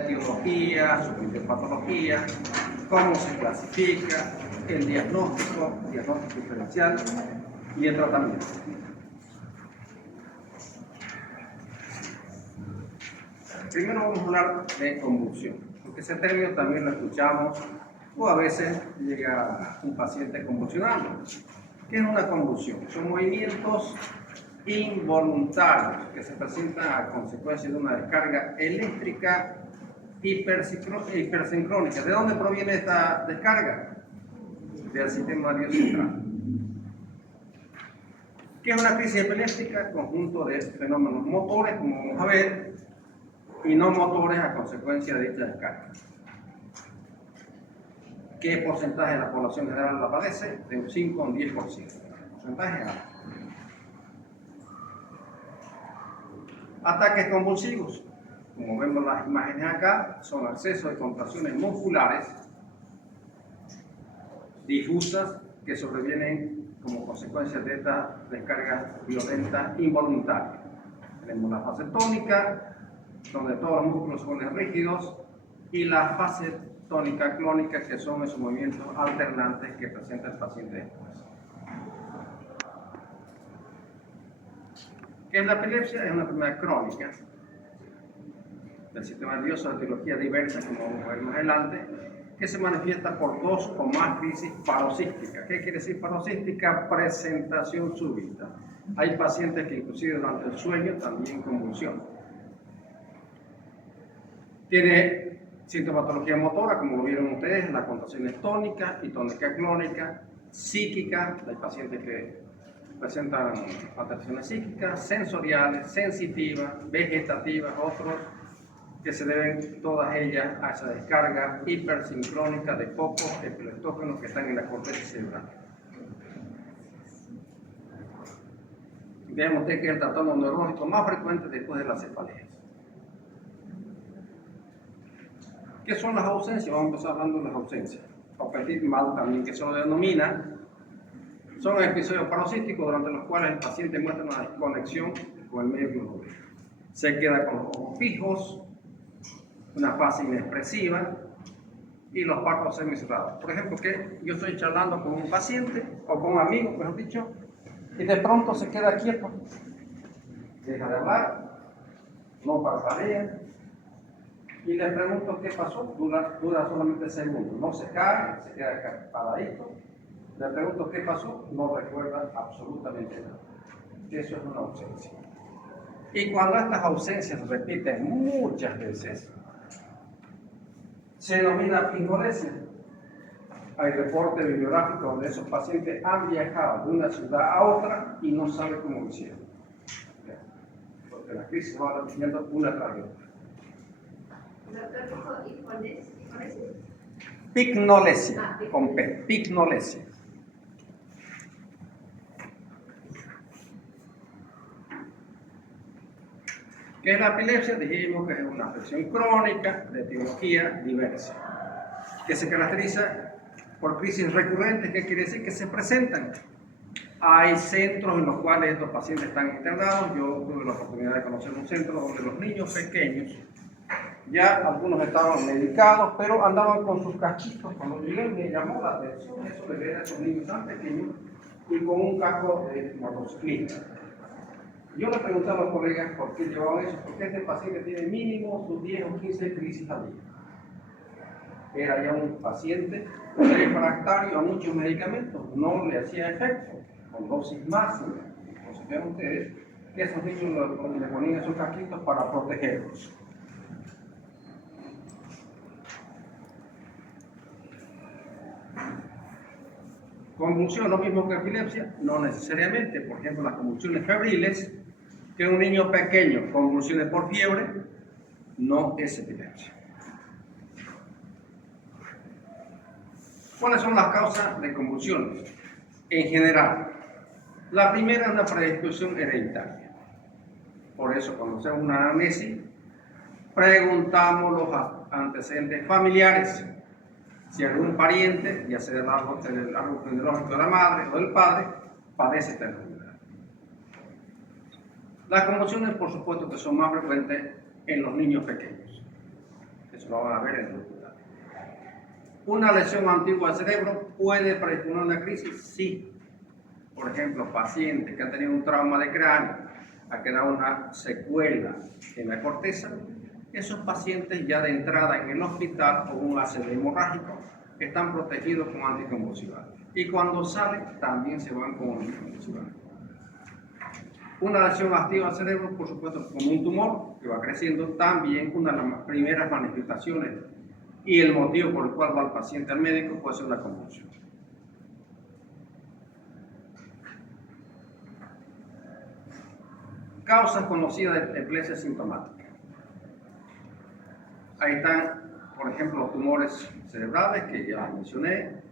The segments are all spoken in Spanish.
etiología, su patología, cómo se clasifica, el diagnóstico diferencial y el tratamiento. Primero vamos a hablar de convulsión, porque ese término también lo escuchamos o a veces llega un paciente convulsionando. ¿Qué es una convulsión? Son movimientos involuntarios que se presentan a consecuencia de una descarga eléctrica hipersincrónica. ¿De dónde proviene esta descarga? Del sistema nervioso central. ¿Qué es una crisis epiléptica? Conjunto de fenómenos motores, como vamos a ver, y no motores a consecuencia de dicha descarga. ¿Qué porcentaje de la población general la padece? De un 5 a un 10%. Porcentaje alto. Ataques convulsivos, como vemos las imágenes acá, son accesos de contracciones musculares difusas que sobrevienen como consecuencia de esta descarga violenta involuntaria. Tenemos la fase tónica, donde todos los músculos se ponen rígidos, y la fase tónica clónica, que son esos movimientos alternantes que presenta el paciente después. ¿Qué es la epilepsia? Es una enfermedad crónica del sistema nervioso de etiología diversa, como vamos a ver más adelante, que se manifiesta por 2 o más crisis paroxísticas. ¿Qué quiere decir paroxística? Presentación súbita. Hay pacientes que inclusive durante el sueño también convulsionan. Tiene sintomatología motora, como lo vieron ustedes, las contracciones tónicas y tónica clónica, psíquica, hay pacientes que presentan alteraciones psíquicas, sensoriales, sensitivas, vegetativas, otros que se deben todas ellas a esa descarga hipersincrónica de focos epileptógenos que están en la corteza cerebral. Vean ustedes que es el trastorno neurológico más frecuente después de la cefalea. ¿Qué son las ausencias? Vamos a empezar hablando de las ausencias. O petit mal también, que se lo denomina. Son episodios paroxísticos durante los cuales el paciente muestra una desconexión con el medio que lo rodea. Se queda con los ojos fijos, una fase inexpresiva y los párpados semicerrados. Por ejemplo, que yo estoy charlando con un paciente o con un amigo, mejor dicho, y de pronto se queda quieto. Deja de hablar, no parpadea. Y le pregunto qué pasó, dura solamente segundos, no se cae, se queda paradito. Le pregunto qué pasó, no recuerda absolutamente nada. Eso es una ausencia. Y cuando estas ausencias se repiten muchas veces, se denomina pignolesia. Hay reportes bibliográficos donde esos pacientes han viajado de una ciudad a otra y no saben cómo lo hicieron. Porque la crisis va repitiendo una tras de otra. Pignolesia, con P, pignolesia. ¿Qué es la epilepsia? Dijimos que es una afección crónica de etiología diversa, que se caracteriza por crisis recurrentes. ¿Qué quiere decir? Que se presentan. Hay centros en los cuales estos pacientes están internados. Yo tuve la oportunidad de conocer un centro donde los niños pequeños, ya algunos estaban medicados, pero andaban con sus casquitos. Cuando llegué me llamó la atención eso de ver a esos niños tan pequeños y con un casco de motociclista. Yo le pregunté a los colegas por qué llevaban eso, porque este paciente tiene mínimo sus 10 o 15 crisis al día. Era ya un paciente refractario a muchos medicamentos, no le hacía efecto, con dosis máximas. Entonces vean ustedes que esos niños le ponían esos casquitos para protegerlos. Convulsión, lo mismo que epilepsia, no necesariamente. Por ejemplo, las convulsiones febriles, que un niño pequeño convulsiones por fiebre, no es epilepsia. ¿Cuáles son las causas de convulsiones? En general, la primera es una predisposición hereditaria. Por eso, cuando hacemos una anamnesis, preguntamos los antecedentes familiares. Si algún pariente, ya sea del árbol genealógico de la madre o del padre, padece esta enfermedad. Las convulsiones, por supuesto, que son más frecuentes en los niños pequeños. Eso lo van a ver en el hospital. ¿Una lesión antigua del cerebro puede predisponer una crisis? Sí. Por ejemplo, pacientes que han tenido un trauma de cráneo, ha quedado una secuela en la corteza, esos pacientes ya de entrada en el hospital con un ácido hemorrágico están protegidos con anticonvulsivantes. Y cuando salen, también se van con anticonvulsivantes. Una lesión activa al cerebro, por supuesto, como un tumor que va creciendo, también una de las primeras manifestaciones y el motivo por el cual va el paciente al médico puede ser una convulsión. Causas conocidas de epilepsia sintomática. Ahí están, por ejemplo, los tumores cerebrales que ya mencioné,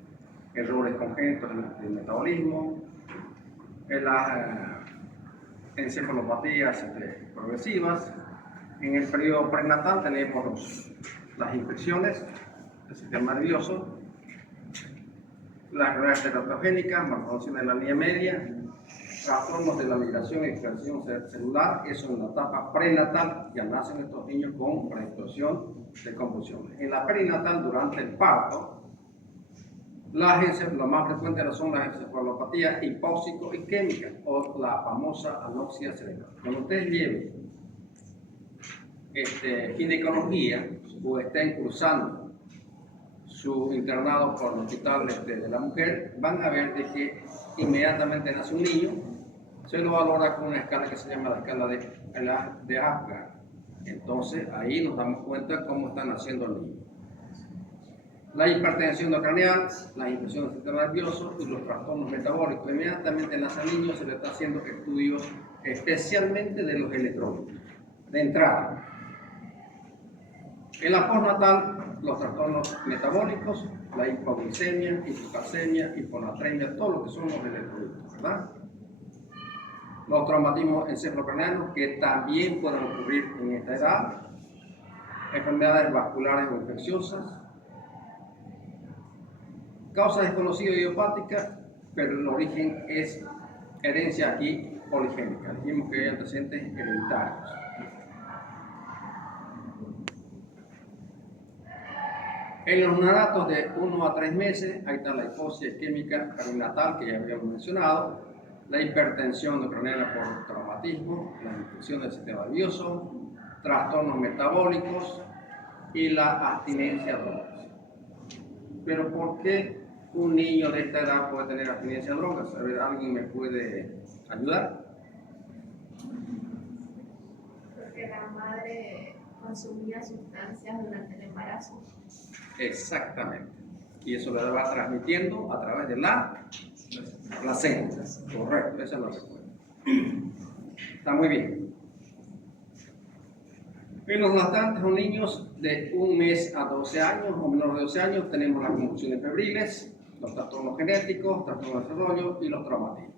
errores congénitos del metabolismo, las encefalopatías progresivas. En el periodo prenatal tenemos las infecciones del sistema nervioso, las enfermedades teratogénicas, malformaciones de la línea media, trastornos de la migración y extracción celular. Eso en la etapa prenatal, ya nacen estos niños con predisposición de convulsiones. En la perinatal, durante el parto, lo más frecuente son las encefalopatías hipóxico-isquémicas o la famosa anoxia cerebral. Cuando ustedes lleven ginecología o estén cursando su internado por el hospital de la mujer, van a ver de que inmediatamente nace un niño, se lo valora con una escala que se llama la escala de Apgar. Entonces ahí nos damos cuenta cómo está naciendo el niño. La hipertensión craneal, las infecciones del sistema nervioso y los trastornos metabólicos. Inmediatamente nace el niño, se le está haciendo estudios especialmente de los electrolitos, de entrada. En la postnatal, los trastornos metabólicos, la hipoglicemia, hipocalcemia, hiponatremia, todo lo que son los electrolitos, ¿verdad? Los traumatismos encefalocraneanos que también pueden ocurrir en esta edad, enfermedades vasculares o infecciosas, causas desconocidas idiopáticas, pero el origen es herencia aquí poligénica. Dijimos que hay antecedentes hereditarios. En los neonatos de 1 a 3 meses, ahí está la hipoxia isquémica perinatal que ya habíamos mencionado, la hipertensión endocrinal por traumatismo, la infección del sistema nervioso, trastornos metabólicos y la abstinencia a drogas. Pero ¿por qué un niño de esta edad puede tener abstinencia a drogas? A ver, ¿alguien me puede ayudar? Porque la madre consumía sustancias durante el embarazo. Exactamente. Y eso lo va transmitiendo a través de la placenta. Correcto, esa es la respuesta. Está muy bien. En los lactantes o niños de 1 mes a 12 años o menores de 12 años tenemos las convulsiones febriles, los trastornos genéticos, trastornos de desarrollo y los traumatismos.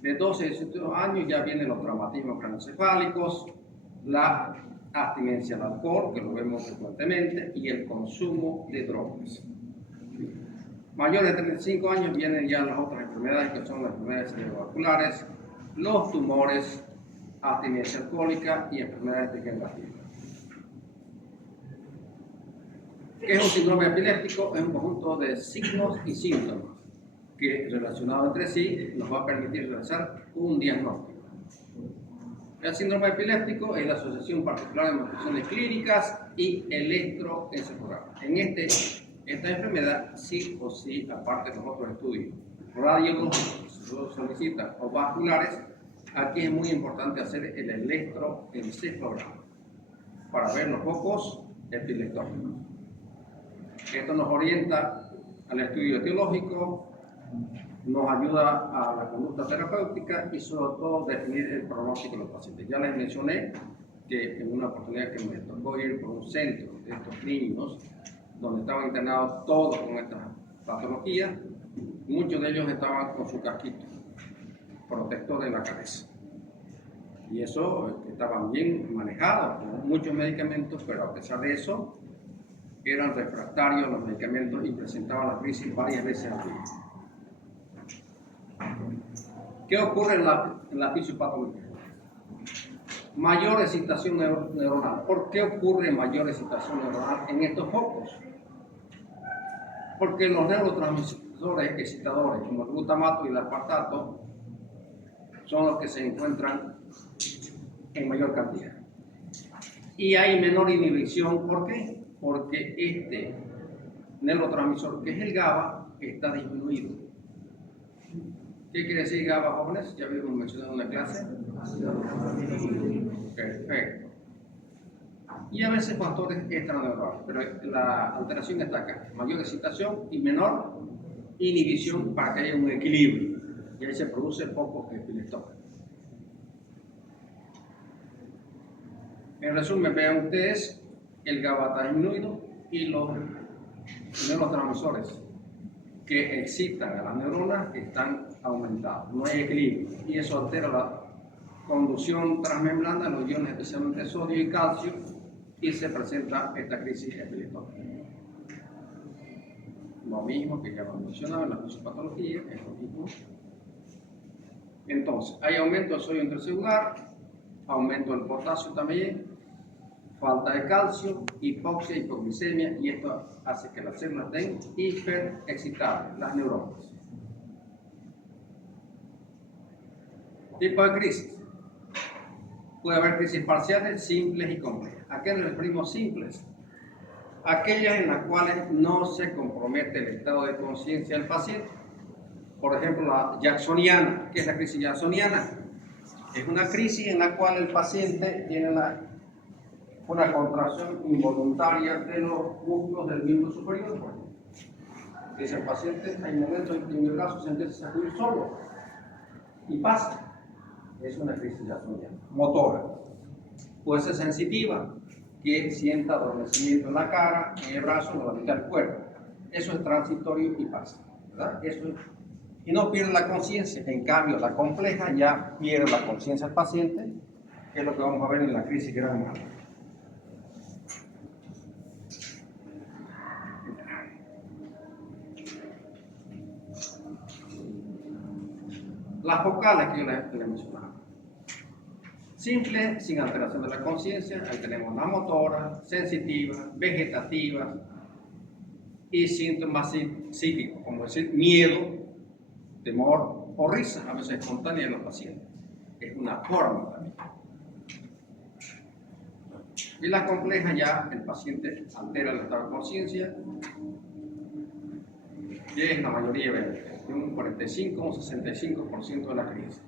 De 12 a 18 años ya vienen los traumatismos craneoencefálicos, la abstinencia al alcohol, que lo vemos frecuentemente, y el consumo de drogas. Mayores de 35 años vienen ya las otras enfermedades, que son las enfermedades cerebrovasculares, los tumores, abstinencia alcohólica y enfermedades degenerativas. ¿Qué es un síndrome epiléptico? Es un conjunto de signos y síntomas que, relacionados entre sí, nos va a permitir realizar un diagnóstico. El síndrome epiléptico es la asociación particular de manifestaciones clínicas y electroencefalograma. En esta enfermedad, sí o sí, aparte de los otros estudios radiológicos, si lo solicitan, o vasculares, aquí es muy importante hacer el electroencefalograma para ver los focos epileptógicos. Esto nos orienta al estudio etiológico, nos ayuda a la conducta terapéutica y sobre todo definir el pronóstico de los pacientes. Ya les mencioné que en una oportunidad que me tocó ir por un centro de estos niños donde estaban internados todos con estas patologías, muchos de ellos estaban con su casquito protector en la cabeza. Y eso estaban bien manejados, con muchos medicamentos, pero a pesar de eso, eran refractarios a los medicamentos y presentaban la crisis varias veces al día. ¿Qué ocurre en la fisiopatología? Mayor excitación neuronal. ¿Por qué ocurre mayor excitación neuronal en estos focos? Porque los neurotransmisores excitadores, como el glutamato y el aspartato, son los que se encuentran en mayor cantidad. Y hay menor inhibición. ¿Por qué? Porque este neurotransmisor, que es el GABA, está disminuido. ¿Qué quiere decir GABA, jóvenes? Ya habíamos mencionado en una clase. Perfecto. Y a veces factores extraneurales, pero la alteración está acá. Mayor excitación y menor inhibición para que haya un equilibrio. Y ahí se produce poco epileptógeno. En resumen, vean ustedes, el GABA está disminuido y los neurotransmisores que excitan a las neuronas están aumentados. No hay equilibrio y eso altera la conducción transmembrana de los iones, especialmente sodio y calcio, y se presenta esta crisis epileptógena. Lo mismo que ya hemos mencionado en la fisiopatología, es lo mismo. Entonces, hay aumento del sodio intracelular, aumento del potasio también, falta de calcio, hipoxia, hipoglicemia, y esto hace que las células estén hiperexcitadas, las neuronas. Tipo de crisis. Puede haber crisis parciales, simples y complejas. ¿A qué nos referimos simples? Aquellas en las cuales no se compromete el estado de conciencia del paciente. Por ejemplo, la jacksoniana. ¿Qué es la crisis jacksoniana? Es una crisis en la cual el paciente tiene una contracción involuntaria de los músculos del miembro superior. Dice el paciente, hay momentos en que en el brazo se empieza a sacudir solo y pasa. Es una crisis jacksoniana. Motora. Puede ser sensitiva, que sienta adormecimiento en la cara, en el brazo, en la mitad del cuerpo. Eso es transitorio y pasa, ¿verdad? Y no pierde la conciencia. En cambio, la compleja ya pierde la conciencia del paciente, que es lo que vamos a ver en la crisis gran. Las vocales que yo les mencionaba. Simple, sin alteración de la conciencia, ahí tenemos la motora, sensitiva, vegetativa y síntomas psíquicos, como decir miedo, temor o risa, a veces espontánea en los pacientes. Es una forma también. Y la compleja ya el paciente altera el estado de conciencia, que es la mayoría de un 45 o un 65% de la crisis.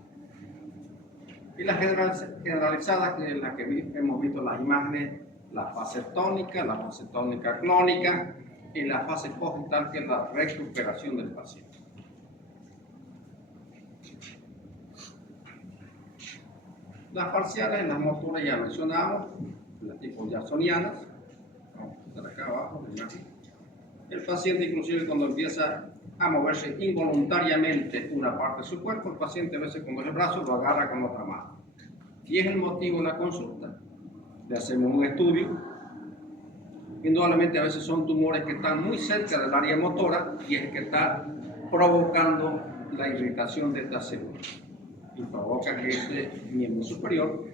Y la generalizada, que es la que hemos visto en las imágenes, la fase tónica clónica y la fase postvital, que es la recuperación del paciente. Las parciales, las motoras ya mencionamos, las tipo jacksonianas. Vamos a estar acá abajo, el paciente inclusive cuando empieza a moverse involuntariamente una parte de su cuerpo, el paciente a veces con el brazo lo agarra con otra mano. Y es el motivo de la consulta. Le hacemos un estudio. Indudablemente a veces son tumores que están muy cerca del área motora y es que está provocando la irritación de estas células y provoca que este miembro superior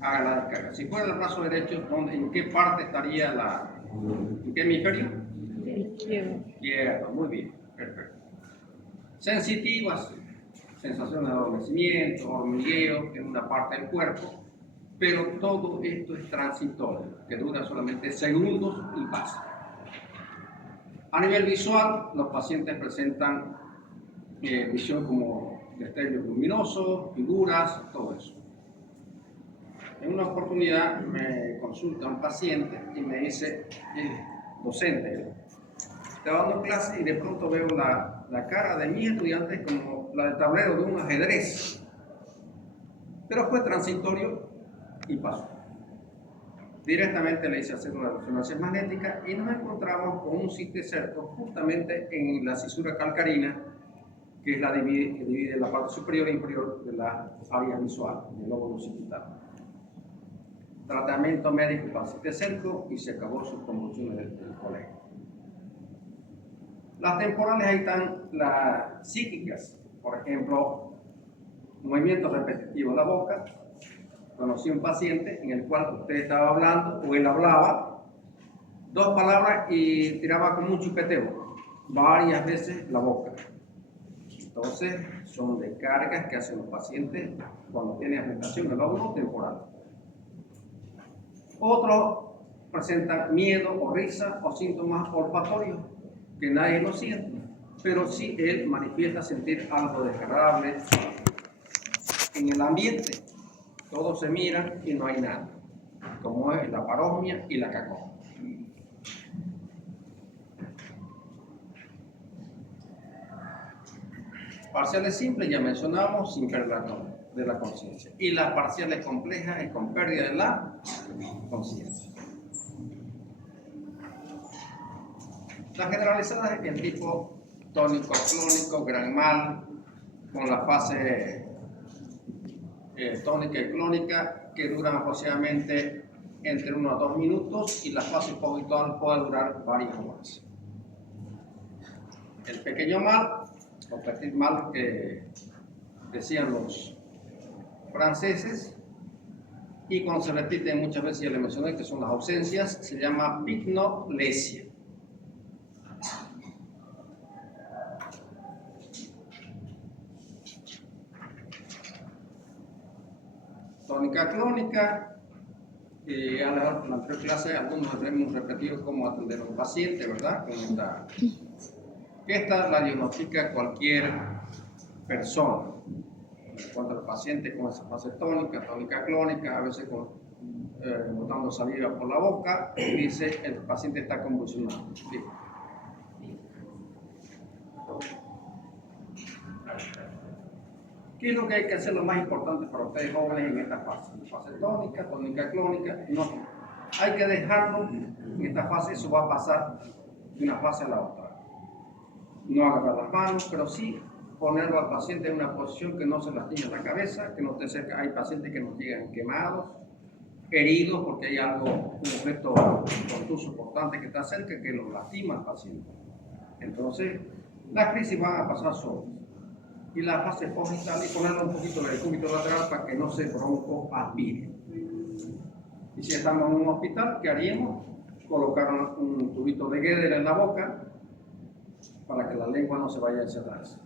haga la descarga. Si fuera el brazo derecho, ¿en qué parte estaría ¿en qué hemisferio? Izquierdo, muy bien, perfecto. Sensitivas, sensación de adormecimiento, hormigueo en una parte del cuerpo, pero todo esto es transitorio, que dura solamente segundos y pasa. A nivel visual, los pacientes presentan visión como destellos luminosos, figuras, todo eso. En una oportunidad me consulta un paciente y me dice, docente, estaba dando clase y de pronto veo la cara de mis estudiantes como la del tablero de un ajedrez. Pero fue transitorio y pasó. Directamente le hice hacer una resonancia magnética y nos encontramos con un cisticerco justamente en la cisura calcarina, que es la que divide la parte superior e inferior de la área visual, del lóbulo occipital. Tratamiento médico para el cisticerco y se acabó sus convulsiones del colegio. Las temporales, ahí están las psíquicas, por ejemplo, movimientos repetitivos de la boca, Conocí un paciente en el cual usted estaba hablando o él hablaba 2 palabras y tiraba como un chupeteo varias veces la boca. Entonces, son descargas que hacen los pacientes cuando tienen agitación del lóbulo temporal. Otros presentan miedo o risa o síntomas olfatorios que nadie lo siente, pero sí él manifiesta sentir algo desagradable en el ambiente. Todos se miran y no hay nada, como es la parosmia y la cacofonía. Parciales simples ya mencionamos, sin pérdida de la conciencia. Y las parciales complejas es con pérdida de la conciencia. Las generalizadas es el tipo tónico, clónico, gran mal, con la fase tónica y clónica que duran aproximadamente entre 1 a 2 minutos y la fase poshabitual puede durar varias horas. El pequeño mal, o petit mal que decían los franceses, y cuando se repite muchas veces, ya le mencioné que son las ausencias, se llama picnolesia. Tónica clónica, a la anterior clase algunos hemos repetido cómo atender a un paciente, ¿verdad? Esta la diagnostica cualquier persona. Cuando el paciente con esa fase tónica, tónica clónica, a veces botando saliva por la boca, dice el paciente está convulsionando. ¿Sí? ¿Qué es lo que hay que hacer? Lo más importante para ustedes jóvenes en esta fase? Fase tónica, tónica clónica, no. Hay que dejarlo en esta fase, eso va a pasar de una fase a la otra. No agarrar las manos, pero sí ponerlo al paciente en una posición que no se lastime la cabeza, que no esté cerca. Hay pacientes que nos llegan quemados, heridos, porque hay algo, un objeto contuso importante que está cerca que los lastima al paciente. Entonces, las crisis van a pasar solas. Y la fase postal y ponerle un poquito de decúbito lateral para que no se broncoaspire. Y si estamos en un hospital, ¿qué haríamos? Colocar un tubito de Gueder en la boca para que la lengua no se vaya a encerrarse.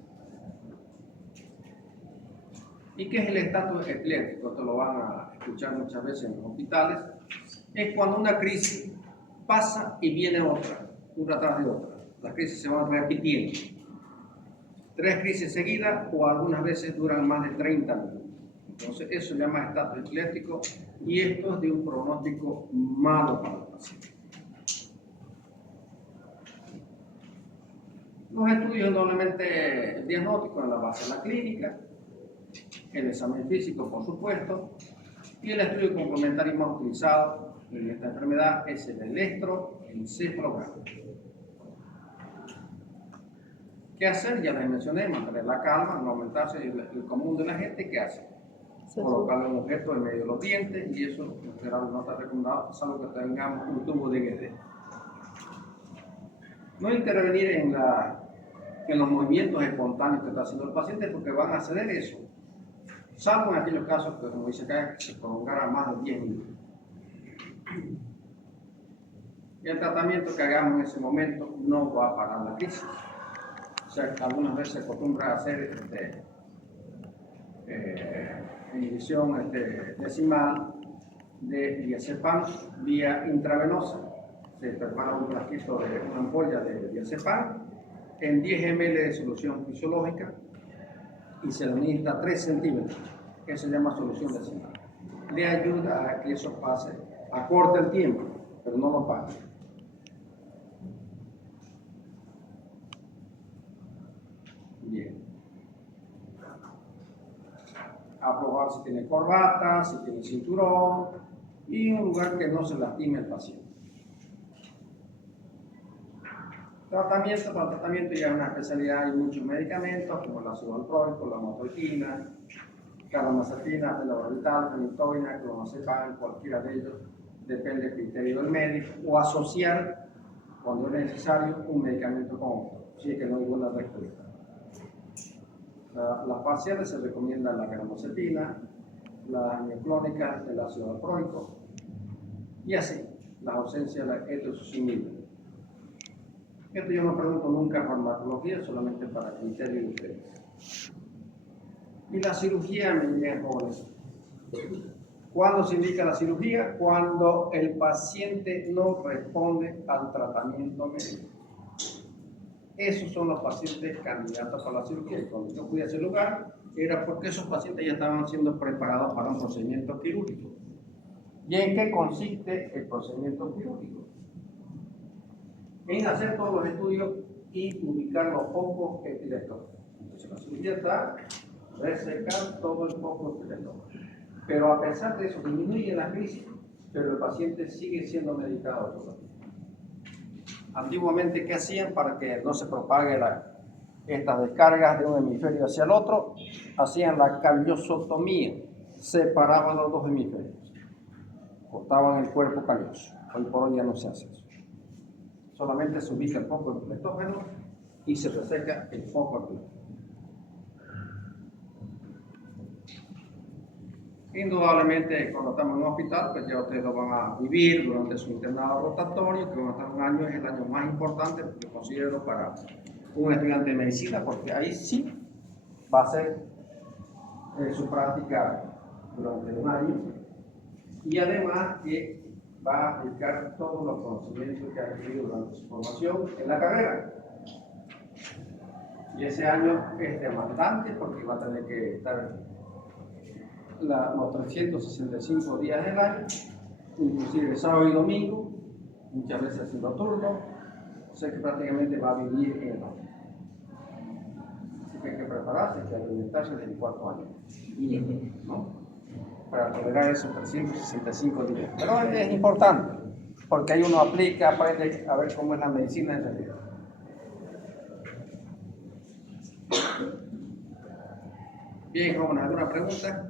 ¿Y qué es el estatus epiléptico? Esto lo van a escuchar muchas veces en los hospitales. Es cuando una crisis pasa y viene otra, una tras de otra. Las crisis se van repitiendo. 3 crisis seguidas o algunas veces duran más de 30 minutos. Entonces eso se llama estatus epiléptico y esto es de un pronóstico malo para el paciente. Los estudios normalmente el diagnóstico en la base de la clínica, el examen físico por supuesto, y el estudio complementario más utilizado en esta enfermedad es el electroencefalograma. ¿Qué hacer? Ya les mencioné, mantener la calma, no aumentarse el común de la gente. ¿Qué hace? Colocarle un objeto en medio de los dientes y eso en general no está recomendado, salvo que tengamos un tubo de Gueder. No intervenir en los movimientos espontáneos que está haciendo el paciente porque van a ceder eso, salvo en aquellos casos que, como dice acá, que se prolongara más de 10 minutos. Y el tratamiento que hagamos en ese momento no va a parar la crisis. O sea, algunas veces se acostumbra a hacer inhibición decimal de diazepam vía intravenosa. Se prepara un frasquito de una ampolla de diazepam en 10 ml de solución fisiológica y se le administra 3 centímetros. Eso se llama solución decimal. Le ayuda a que eso pase, acorte el tiempo, pero no lo pase. Bien. A probar si tiene corbata, si tiene cinturón y un lugar que no se lastime el paciente. Tratamiento, para el tratamiento ya es una especialidad, hay muchos medicamentos como el ácido valproico, la motoquina, carbamazepina, fenobarbital, fenitoína, clonazepam, cualquiera de ellos, depende del criterio del médico, o asociar, cuando es necesario, un medicamento con otro, si es que no hay buena respuesta. Las parciales se recomienda la carbamazepina, la mioclónica del ácido valproico y así, la ausencia de la etosuccinina. Esto yo no pregunto nunca farmacología, solamente para criterio de ustedes. Y la cirugía me llega jóvenes. ¿Cuándo se indica la cirugía? Cuando el paciente no responde al tratamiento médico. Esos son los pacientes candidatos para la cirugía. Y cuando yo fui a ese lugar, era porque esos pacientes ya estaban siendo preparados para un procedimiento quirúrgico. ¿Y en qué consiste el procedimiento quirúrgico? En hacer todos los estudios y ubicar los focos epileptógenos. Entonces la cirugía está resecar todo el foco epileptógeno. Pero a pesar de eso, disminuye la crisis, pero el paciente sigue siendo medicado todavía. Antiguamente, ¿qué hacían para que no se propague estas descargas de un hemisferio hacia el otro? Hacían la callosotomía, separaban los dos hemisferios, cortaban el cuerpo calloso. Hoy por hoy ya no se hace eso. Solamente se ubica el foco epileptógeno y se reseca el foco epileptógeno. Indudablemente, cuando estamos en un hospital, pues ya ustedes lo van a vivir durante su internado rotatorio, que van a estar un año, es el año más importante, yo considero, para un estudiante de medicina, porque ahí sí va a hacer su práctica durante un año y además que va a aplicar todos los conocimientos que ha adquirido durante su formación en la carrera. Y ese año es demandante porque va a tener que estar los 365 días del año, inclusive sábado y domingo, muchas veces haciendo turno, o sea que prácticamente va a vivir en el año. Así que hay que prepararse, hay que alimentarse desde el cuarto año, ¿no? Para tolerar esos 365 días. Pero es importante, porque ahí uno aplica, aprende a ver cómo es la medicina en realidad. Bien, jóvenes, ¿alguna pregunta?